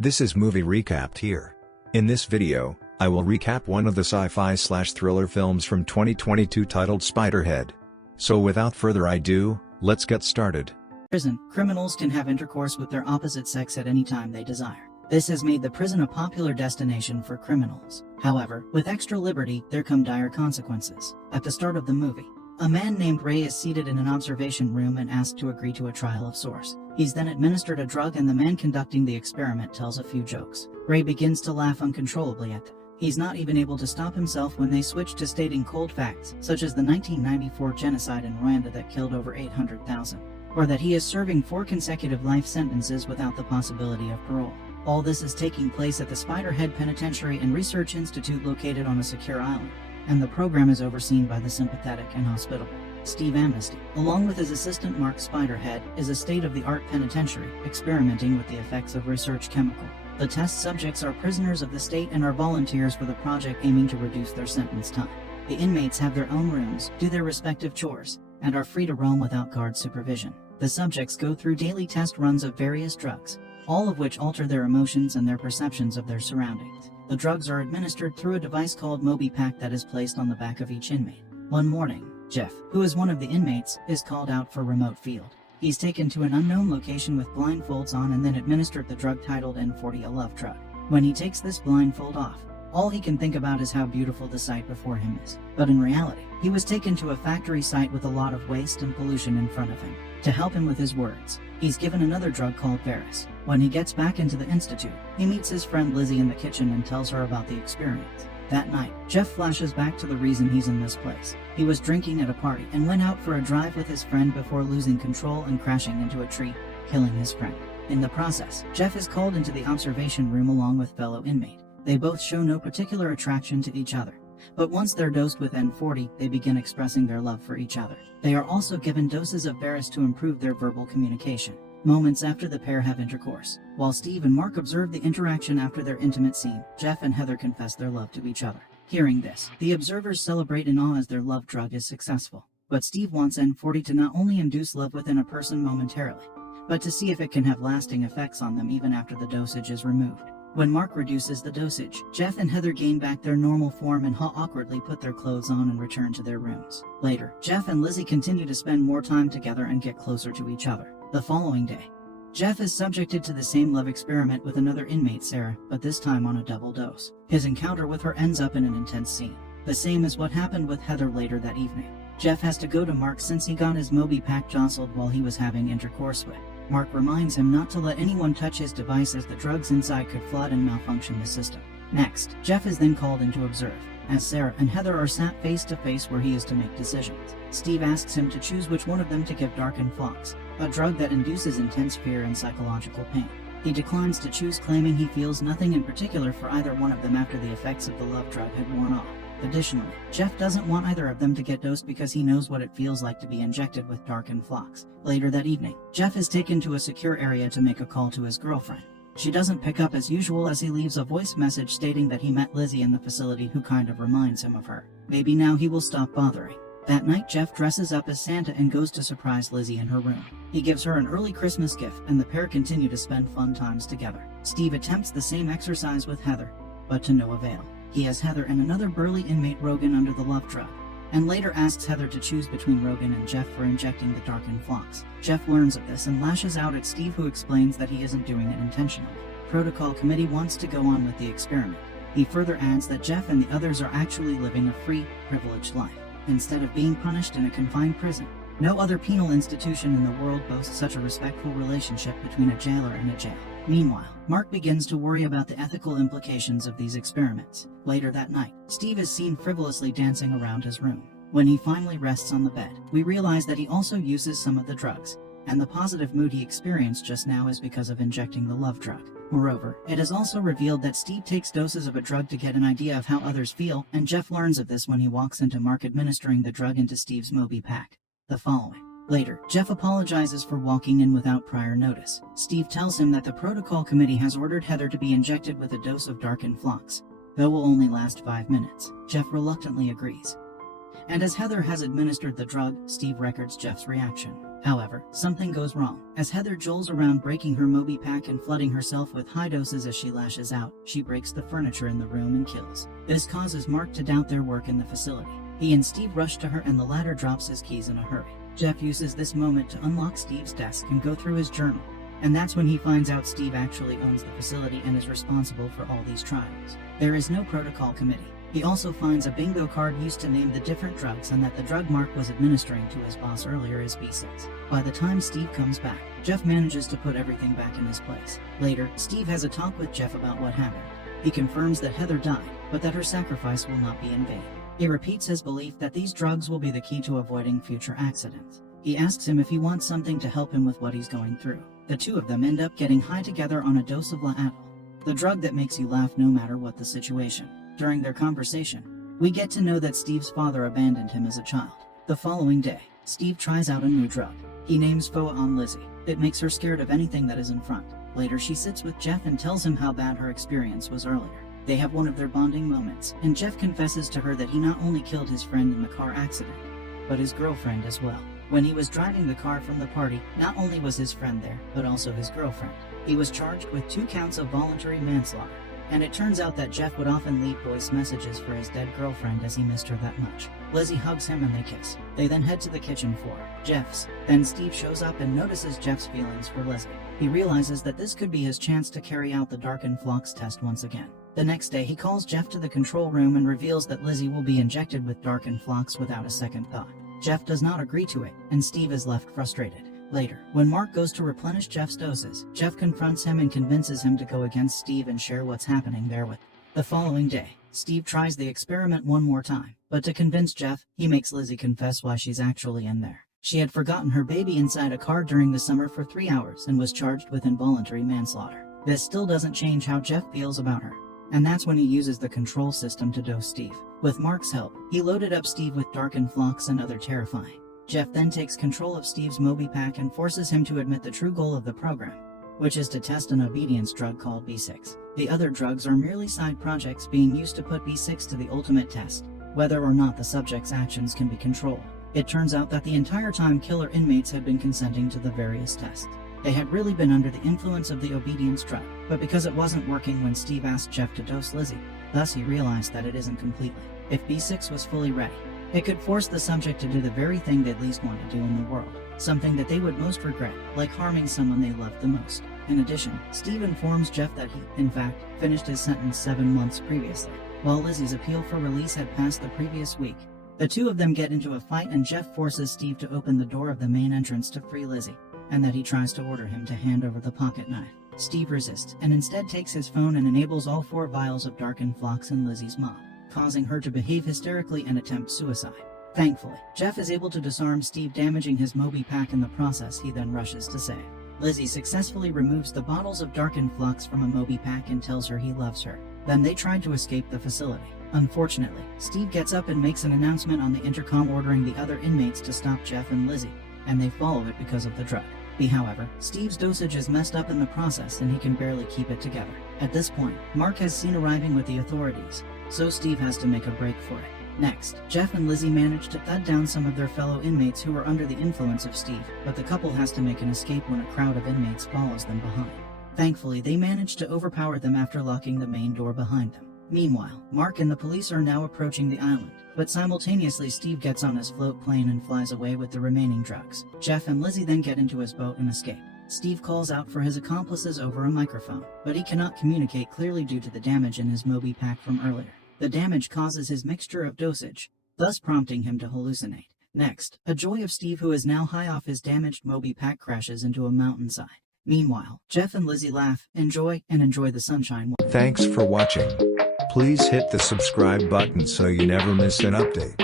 This is Movie Recapped here. In this video, I will recap one of the sci-fi/thriller films from 2022 titled Spiderhead. So without further ado, let's get started. Prison, criminals can have intercourse with their opposite sex at any time they desire. This has made the prison a popular destination for criminals. However, with extra liberty, there come dire consequences. At the start of the movie, a man named Ray is seated in an observation room and asked to agree to a trial of sorts. He's then administered a drug and the man conducting the experiment tells a few jokes. Ray begins to laugh uncontrollably at them. He's not even able to stop himself when they switch to stating cold facts, such as the 1994 genocide in Rwanda that killed over 800,000, or that he is serving 4 consecutive life sentences without the possibility of parole. All this is taking place at the Spiderhead Penitentiary and Research Institute located on a secure island, and the program is overseen by the sympathetic and hospitable Steve Amnesty. Along with his assistant Mark, Spiderhead is a state-of-the-art penitentiary, experimenting with the effects of research chemical. The test subjects are prisoners of the state and are volunteers for the project aiming to reduce their sentence time. The inmates have their own rooms, do their respective chores, and are free to roam without guard supervision. The subjects go through daily test runs of various drugs, all of which alter their emotions and their perceptions of their surroundings. The drugs are administered through a device called MobiPack that is placed on the back of each inmate. One morning, Jeff, who is one of the inmates, is called out for remote field. He's taken to an unknown location with blindfolds on and then administered the drug titled N40, a love drug. When he takes this blindfold off, all he can think about is how beautiful the sight before him is. But in reality, he was taken to a factory site with a lot of waste and pollution in front of him. To help him with his words, he's given another drug called Varys. When he gets back into the institute, he meets his friend Lizzie in the kitchen and tells her about the experience. That night, Jeff flashes back to the reason he's in this place. He was drinking at a party and went out for a drive with his friend before losing control and crashing into a tree, killing his friend. In the process, Jeff is called into the observation room along with fellow inmate. They both show no particular attraction to each other, but once they're dosed with N40, they begin expressing their love for each other. They are also given doses of Varys to improve their verbal communication. Moments after the pair have intercourse, while Steve and Mark observe the interaction after their intimate scene, Jeff and Heather confess their love to each other. Hearing this, the observers celebrate in awe as their love drug is successful. But Steve wants N40 to not only induce love within a person momentarily, but to see if it can have lasting effects on them even after the dosage is removed. When Mark reduces the dosage, Jeff and Heather gain back their normal form and awkwardly put their clothes on and return to their rooms. Later, Jeff and Lizzie continue to spend more time together and get closer to each other. The following day, Jeff is subjected to the same love experiment with another inmate, Sarah, but this time on a double dose. His encounter with her ends up in an intense scene, the same as what happened with Heather later that evening. Jeff has to go to Mark since he got his MobiPack jostled while he was having intercourse with. Mark reminds him not to let anyone touch his device as the drugs inside could flood and malfunction the system. Next, Jeff is then called in to observe, as Sarah and Heather are sat face to face where he is to make decisions. Steve asks him to choose which one of them to give Dark and Fox, a drug that induces intense fear and psychological pain. He declines to choose, claiming he feels nothing in particular for either one of them after the effects of the love drug had worn off. Additionally, Jeff doesn't want either of them to get dosed because he knows what it feels like to be injected with Dark and Fox. Later that evening, Jeff is taken to a secure area to make a call to his girlfriend. She doesn't pick up as usual as he leaves a voice message stating that he met Lizzie in the facility who kind of reminds him of her. Maybe now he will stop bothering. That night, Jeff dresses up as Santa and goes to surprise Lizzie in her room. He gives her an early Christmas gift and the pair continue to spend fun times together. Steve attempts the same exercise with Heather, but to no avail. He has Heather and another burly inmate, Rogan, under the love drug, and later asks Heather to choose between Rogan and Jeff for injecting the Dark and Fox. Jeff learns of this and lashes out at Steve, who explains that he isn't doing it intentionally. Protocol committee wants to go on with the experiment. He further adds that Jeff and the others are actually living a free, privileged life, instead of being punished in a confined prison. No other penal institution in the world boasts such a respectful relationship between a jailer and a jail. Meanwhile, Mark begins to worry about the ethical implications of these experiments. Later that night, Steve is seen frivolously dancing around his room. When he finally rests on the bed, we realize that he also uses some of the drugs, and the positive mood he experienced just now is because of injecting the love drug. Moreover, it is also revealed that Steve takes doses of a drug to get an idea of how others feel, and Jeff learns of this when he walks into Mark administering the drug into Steve's MobiPack. The following. Later, Jeff apologizes for walking in without prior notice. Steve tells him that the protocol committee has ordered Heather to be injected with a dose of Dark and Fox, though will only last 5 minutes. Jeff reluctantly agrees. And as Heather has administered the drug, Steve records Jeff's reaction. However, something goes wrong. As Heather jolts around breaking her Moby pack and flooding herself with high doses as she lashes out, she breaks the furniture in the room and kills. This causes Mark to doubt their work in the facility. He and Steve rush to her and the latter drops his keys in a hurry. Jeff uses this moment to unlock Steve's desk and go through his journal. And that's when he finds out Steve actually owns the facility and is responsible for all these trials. There is no protocol committee. He also finds a bingo card used to name the different drugs and that the drug Mark was administering to his boss earlier is B6. By the time Steve comes back, Jeff manages to put everything back in his place. Later, Steve has a talk with Jeff about what happened. He confirms that Heather died, but that her sacrifice will not be in vain. He repeats his belief that these drugs will be the key to avoiding future accidents. He asks him if he wants something to help him with what he's going through. The two of them end up getting high together on a dose of Laadal, the drug that makes you laugh no matter what the situation. During their conversation, we get to know that Steve's father abandoned him as a child. The following day, Steve tries out a new drug. He names Foa on Lizzie. It makes her scared of anything that is in front. Later she sits with Jeff and tells him how bad her experience was earlier. They have one of their bonding moments, and Jeff confesses to her that he not only killed his friend in the car accident, but his girlfriend as well. When he was driving the car from the party, not only was his friend there, but also his girlfriend. He was charged with 2 counts of voluntary manslaughter. And it turns out that Jeff would often leave voice messages for his dead girlfriend as he missed her that much. Lizzie hugs him and they kiss. They then head to the kitchen for Jeff's. Then Steve shows up and notices Jeff's feelings for Lizzie. He realizes that this could be his chance to carry out the Darkened Flux test once again. The next day he calls Jeff to the control room and reveals that Lizzie will be injected with Darkened Flux without a second thought. Jeff does not agree to it, and Steve is left frustrated. Later, when Mark goes to replenish Jeff's doses, Jeff confronts him and convinces him to go against Steve and share what's happening there with. The following day, Steve tries the experiment one more time, but to convince Jeff, he makes Lizzie confess why she's actually in there. She had forgotten her baby inside a car during the summer for 3 hours and was charged with involuntary manslaughter. This still doesn't change how Jeff feels about her. And that's when he uses the control system to dose Steve. With Mark's help, he loaded up Steve with Darkened Flux and other terrifying. Jeff then takes control of Steve's Moby pack and forces him to admit the true goal of the program, which is to test an obedience drug called B6. The other drugs are merely side projects being used to put B6 to the ultimate test, whether or not the subject's actions can be controlled. It turns out that the entire time killer inmates had been consenting to the various tests. They had really been under the influence of the obedience drug, but because it wasn't working when Steve asked Jeff to dose Lizzie, thus he realized that it isn't completely. If B6 was fully ready, it could force the subject to do the very thing they'd least want to do in the world, something that they would most regret, like harming someone they loved the most. In addition, Steve informs Jeff that he, in fact, finished his sentence 7 months previously, while Lizzie's appeal for release had passed the previous week. The two of them get into a fight and Jeff forces Steve to open the door of the main entrance to free Lizzie, and that he tries to order him to hand over the pocket knife. Steve resists and instead takes his phone and enables all 4 vials of Darkened Flux in Lizzie's mom, causing her to behave hysterically and attempt suicide. Thankfully, Jeff is able to disarm Steve, damaging his Moby pack in the process. He then rushes to save. Lizzie successfully removes the bottles of Darkened Flux from a Moby pack and tells her he loves her. Then they try to escape the facility. Unfortunately, Steve gets up and makes an announcement on the intercom ordering the other inmates to stop Jeff and Lizzie, and they follow it because of the drug. However, Steve's dosage is messed up in the process and he can barely keep it together. At this point, Mark has seen arriving with the authorities, so Steve has to make a break for it. Next, Jeff and Lizzie manage to thud down some of their fellow inmates who are under the influence of Steve, but the couple has to make an escape when a crowd of inmates follows them behind. Thankfully, they manage to overpower them after locking the main door behind them. Meanwhile, Mark and the police are now approaching the island, but simultaneously Steve gets on his float plane and flies away with the remaining drugs. Jeff and Lizzie then get into his boat and escape. Steve calls out for his accomplices over a microphone, but he cannot communicate clearly due to the damage in his Moby pack from earlier. The damage causes his mixture of dosage, thus prompting him to hallucinate. Next, a Joy of Steve, who is now high off his damaged Moby pack, crashes into a mountainside. Meanwhile, Jeff and Lizzie laugh, enjoy the sunshine. Thanks for watching. Please hit the subscribe button so you never miss an update.